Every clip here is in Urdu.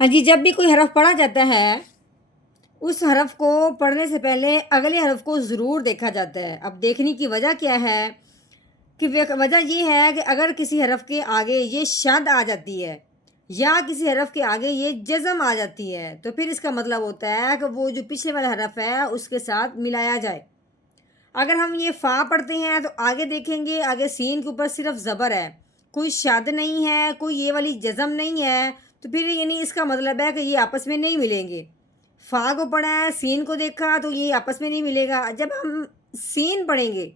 ہاں جی، جب بھی کوئی حرف پڑھا جاتا ہے اس حرف کو پڑھنے سے پہلے اگلے حرف کو ضرور دیکھا جاتا ہے۔ اب دیکھنے کی وجہ کیا ہے کہ وجہ یہ ہے کہ اگر کسی حرف کے آگے یہ شد آ جاتی ہے یا کسی حرف کے آگے یہ جزم آ جاتی ہے تو پھر اس کا مطلب ہوتا ہے کہ وہ جو پچھلے والا حرف ہے اس کے ساتھ ملایا جائے۔ اگر ہم یہ فا پڑھتے ہیں تو آگے دیکھیں گے، آگے سین کے اوپر صرف زبر ہے، کوئی شد نہیں ہے، کوئی یہ والی جزم نہیں ہے، تو پھر یعنی اس کا مطلب ہے کہ یہ آپس میں نہیں ملیں گے۔ فا کو پڑھا ہے، سین کو دیکھا تو یہ آپس میں نہیں ملے گا۔ جب ہم سین پڑھیں گے،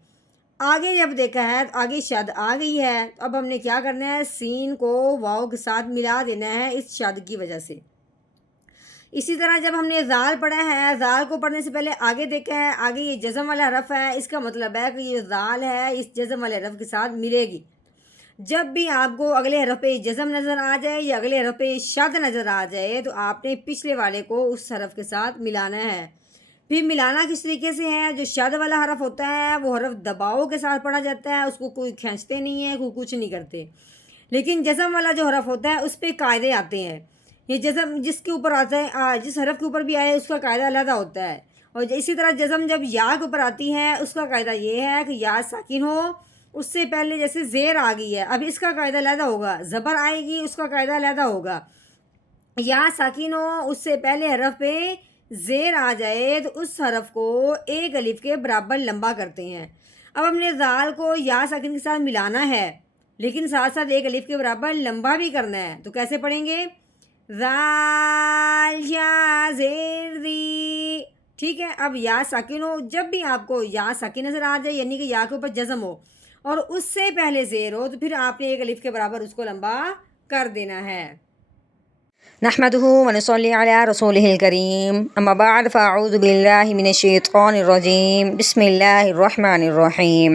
آگے جب دیکھا ہے تو آگے شد آ گئی ہے، تو اب ہم نے کیا کرنا ہے، سین کو واؤ کے ساتھ ملا دینا ہے اس شد کی وجہ سے۔ اسی طرح جب ہم نے زال پڑھا ہے، زال کو پڑھنے سے پہلے آگے دیکھا ہے، آگے یہ جزم والا حرف ہے، اس کا مطلب ہے کہ یہ زال ہے اس جزم والے حرف کے ساتھ ملے گی۔ جب بھی آپ کو اگلے حرف پہ جزم نظر آ جائے یا اگلے حرف پہ شد نظر آ جائے تو آپ نے پچھلے والے کو اس حرف کے ساتھ ملانا ہے۔ پھر ملانا کس طریقے سے ہے، جو شد والا حرف ہوتا ہے وہ حرف دباؤ کے ساتھ پڑھا جاتا ہے، اس کو کوئی کھینچتے نہیں ہے، کوئی کچھ نہیں کرتے۔ لیکن جزم والا جو حرف ہوتا ہے اس پہ قاعدے آتے ہیں۔ یہ جزم جس کے اوپر آتا ہے، جس حرف کے اوپر بھی آئے اس کا قاعدہ علیحدہ ہوتا ہے۔ اور اسی طرح جزم جب یا کے اوپر آتی ہے اس کا قاعدہ یہ ہے کہ یا ساکن ہو، اس سے پہلے جیسے زیر آ گئی ہے، اب اس کا قاعدہ علیحدہ ہوگا، زبر آئے گی اس کا قاعدہ علیحدہ ہوگا۔ یا ساکن ہو، اس سے پہلے حرف پہ زیر آ جائے تو اس حرف کو ایک الف کے برابر لمبا کرتے ہیں۔ اب ہم نے زال کو یا ساکن کے ساتھ ملانا ہے لیکن ساتھ ساتھ ایک الف کے برابر لمبا بھی کرنا ہے، تو کیسے پڑھیں گے، زال یا زیر دی، ٹھیک ہے۔ اب یا ساکن ہو، جب بھی آپ کو یا ساکن نظر آ جائے یعنی کہ یا کے اوپر جزم ہو اور اس سے پہلے زیر ہو تو پھر آپ نے ایک الف کے برابر اس کو لمبا کر دینا ہے۔ نحمده ونصلي على رسوله الكريم اما بعد فاعوذ بالله من الشیطان الرجیم بسم اللہ الرحمن الرحیم۔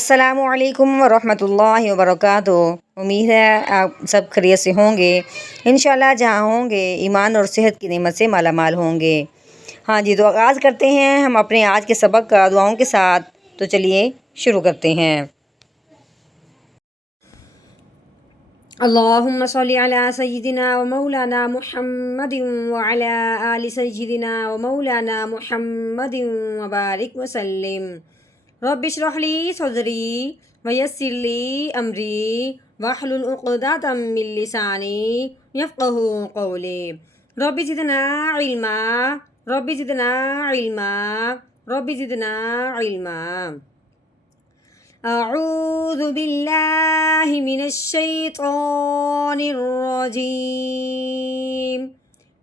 السلام علیکم ورحمۃ اللہ وبرکاتہ۔ امید ہے آپ سب خیریت سے ہوں گے، انشاءاللہ جہاں ہوں گے ایمان اور صحت کی نعمت سے مالا مال ہوں گے۔ ہاں جی، تو آغاز کرتے ہیں ہم اپنے آج کے سبق کا دعاؤں کے ساتھ، تو چلیے شروع کرتے ہیں۔ اللہم صلی علی سیدنا و مولانا محمد وعلی آل سیدنا و مولانا محمد وبارک وسلم۔ رب اشرح لی صدری ویسر لی امری واحلل عقدۃ من لسانی یفقہوا قولی۔ رب زدنا علما، رب زدنا علما، رب زدنا علما۔ اعوذ باللہ من الشیطان الرجیم،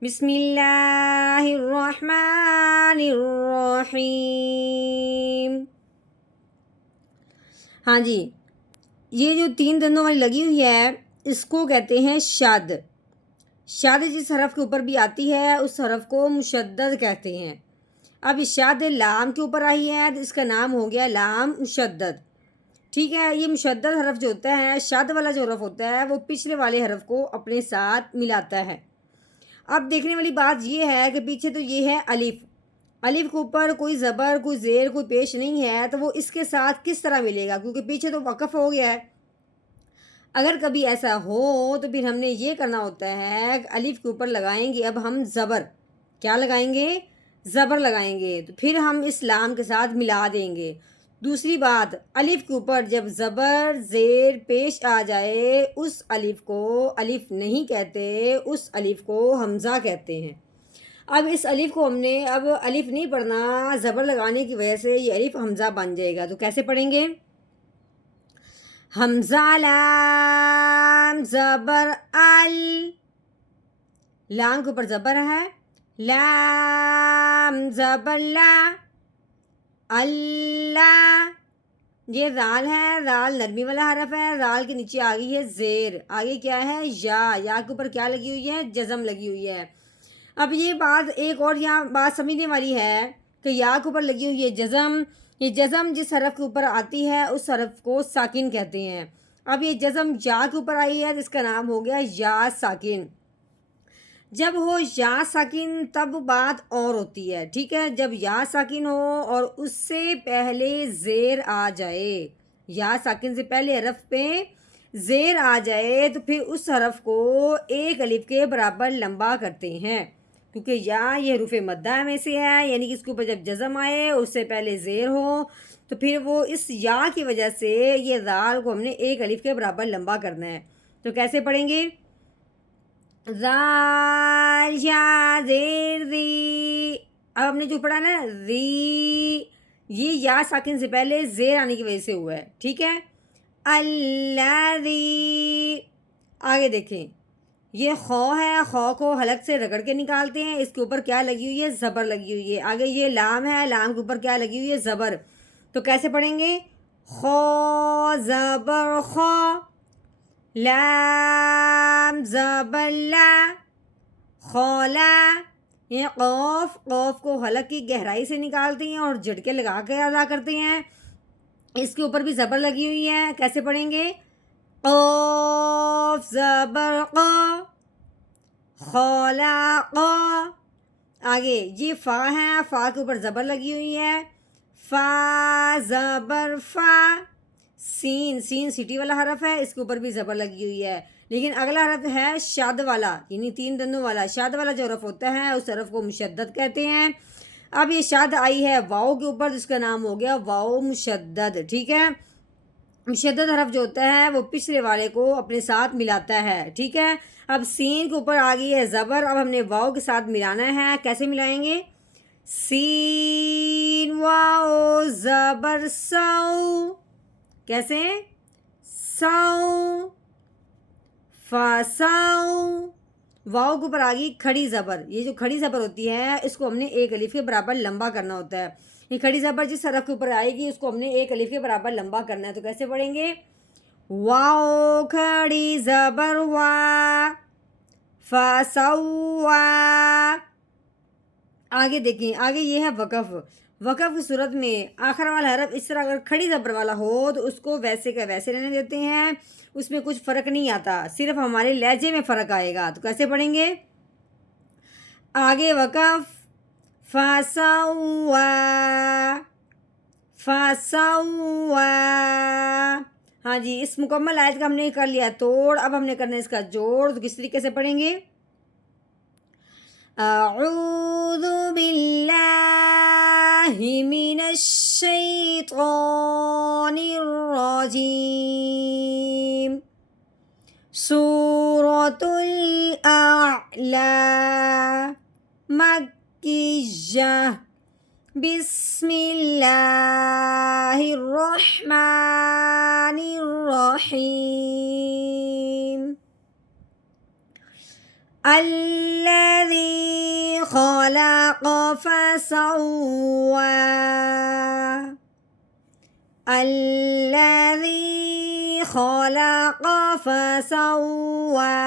بسم اللہ الرحمن الرحیم۔ ہاں جی، یہ جو تین دندوں والی لگی ہوئی ہے اس کو کہتے ہیں شد۔ شد جس حرف کے اوپر بھی آتی ہے اس حرف کو مشدد کہتے ہیں۔ اب اس شد لام کے اوپر آئی ہے تو اس کا نام ہو گیا لام مشدد، ٹھیک ہے۔ یہ مشدد حرف جو ہوتا ہے، شد والا جو حرف ہوتا ہے وہ پچھلے والے حرف کو اپنے ساتھ ملاتا ہے۔ اب دیکھنے والی بات یہ ہے کہ پیچھے تو یہ ہے الف، الف کے اوپر کوئی زبر، کوئی زیر، کوئی پیش نہیں ہے، تو وہ اس کے ساتھ کس طرح ملے گا، کیونکہ پیچھے تو وقف ہو گیا ہے۔ اگر کبھی ایسا ہو تو پھر ہم نے یہ کرنا ہوتا ہے کہ الف کے اوپر لگائیں گے اب ہم زبر، کیا لگائیں گے، زبر لگائیں گے، تو پھر ہم اس لام کے ساتھ ملا دیں گے۔ دوسری بات، الف کے اوپر جب زبر زیر پیش آ جائے اس الف کو الف نہیں کہتے، اس الف کو حمزہ کہتے ہیں۔ اب اس الف کو ہم نے اب الف نہیں پڑھنا، زبر لگانے کی وجہ سے یہ الف حمزہ بن جائے گا، تو کیسے پڑھیں گے، حمزہ لام زبر ال، لام کے اوپر زبر ہے، لام زبر لا، اللہ، یہ زال ہے، زال نرمی والا حرف ہے، زال کے نیچے آ گئی ہے زیر، آگے کیا ہے یا کے اوپر کیا لگی ہوئی ہے، جزم لگی ہوئی ہے۔ اب یہ بات ایک اور یہاں بات سمجھنے والی ہے کہ یا کے اوپر لگی ہوئی ہے جزم، یہ جزم جس حرف کے اوپر آتی ہے اس حرف کو ساکن کہتے ہیں۔ اب یہ جزم یا کے اوپر آئی ہے تو اس کا نام ہو گیا یا ساکن۔ جب ہو یا ساکن تب بات اور ہوتی ہے، ٹھیک ہے۔ جب یا ساکن ہو اور اس سے پہلے زیر آ جائے، یا ساکن سے پہلے حرف پہ زیر آ جائے تو پھر اس حرف کو ایک الف کے برابر لمبا کرتے ہیں، کیونکہ یا یہ حروف مدہ میں سے ہے، یعنی کہ اس کے اوپر جب جزم آئے اور اس سے پہلے زیر ہو تو پھر وہ اس یا کی وجہ سے یہ ذال کو ہم نے ایک الف کے برابر لمبا کرنا ہے۔ تو کیسے پڑھیں گے؟ ذال یا زیر ذی، اب ہم نے جو پڑھا نا ذی، یہ یا ساکن سے پہلے زیر آنے کی وجہ سے ہوا ہے، ٹھیک ہے۔ الذی، آگے دیکھیں یہ خو ہے، خو کو حلق سے رگڑ کے نکالتے ہیں، اس کے اوپر کیا لگی ہوئی ہے؟ زبر لگی ہوئی ہے۔ آگے یہ لام ہے، لام کے اوپر کیا لگی ہوئی ہے؟ زبر۔ تو کیسے پڑھیں گے؟ خو زبر خو، لام زبر لا، خولا۔ یہ قوف، قوف کو حلق کی گہرائی سے نکالتے ہیں اور جھٹکے لگا کے ادا کرتے ہیں، اس کے اوپر بھی زبر لگی ہوئی ہے۔ کیسے پڑھیں گے؟ قوف زبر قو، خلق۔ آگے یہ فا ہے، فا کے اوپر زبر لگی ہوئی ہے، فا زبر فا۔ سین، سین سیٹی والا حرف ہے، اس کے اوپر بھی زبر لگی ہوئی ہے، لیکن اگلا حرف ہے شد والا، یعنی 3 دندوں والا۔ شد والا جو حرف ہوتا ہے اس حرف کو مشدد کہتے ہیں۔ اب یہ شد آئی ہے واؤ کے اوپر، جس کا نام ہو گیا واؤ مشدد، ٹھیک ہے۔ مشدد حرف جو ہوتا ہے وہ پچھلے والے کو اپنے ساتھ ملاتا ہے، ٹھیک ہے۔ اب سین کے اوپر آ گئی ہے زبر، اب ہم نے واؤ کے ساتھ ملانا ہے۔ کیسے ملائیں گے؟ سین واؤ زبر سو، کیسے؟ سو، فاسو۔ واؤ کے اوپر آ گئی کھڑی زبر، یہ جو کھڑی زبر ہوتی ہے اس کو ہم نے ایک الف کے برابر لمبا کرنا ہوتا ہے۔ یہ کھڑی زبر جس حرف کے اوپر آئے گی اس کو ہم نے ایک الف کے برابر لمبا کرنا ہے۔ تو کیسے پڑھیں گے؟ واؤ کھڑی زبر وا، فسوا۔ آگے دیکھیں، آگے یہ ہے وقف۔ وقف کی صورت میں آخر والا حرف اس طرح اگر کھڑی زبر والا ہو تو اس کو ویسے کا ویسے رہنے دیتے ہیں، اس میں کچھ فرق نہیں آتا، صرف ہمارے لہجے میں فرق آئے گا۔ تو کیسے پڑھیں گے؟ آگے وقف فسوا، فسوا۔ ہاں جی، اس مکمل آیت کا ہم نے کر لیا توڑ، اب ہم نے کرنا ہے اس کا جوڑ۔ تو کس طریقے سے پڑھیں گے؟ اعوذ باللہ من الشیطان الرجیم، سورۃ الاعلی، مکیہ، بسم اللہ الرحمن الرحیم۔ الذی خلق فسوى، الذی خلق فسوى۔